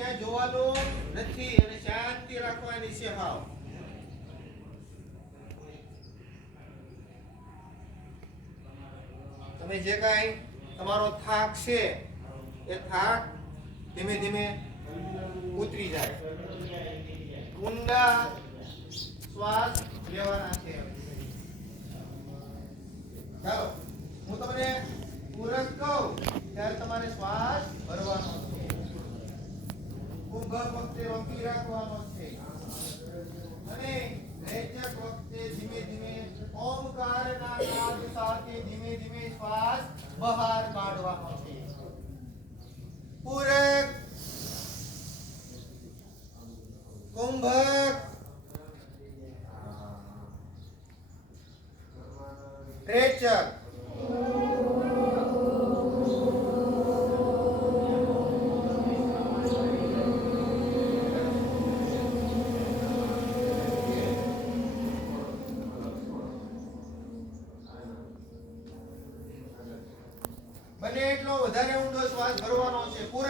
ક્યાંય જોવાનું નથી અને શાંતિ રાખવાની છે હાવ. તમે જે કાંઈ તમારો થાક છે એ થાક ધીમે ધીમે ઉતરી જાય. ઊંડા શ્વાસ લેવાના છે. ચાલો હું તમને પૂરક કહું ત્યારે તમારે શ્વાસ ભરવાનો છે. ઉભ વખતે રોકી રાખવાનો છે અને રેચક વખતે ધીમે ધીમે ઓમકારના નાદ સાથે ધીમે ધીમે શ્વાસ બહાર કાઢવાનો છે. પૂરક, કુંભક, રેચક. બને એટલો વધારે ઊંડો શ્વાસ ભરવાનો છે. પૂરક,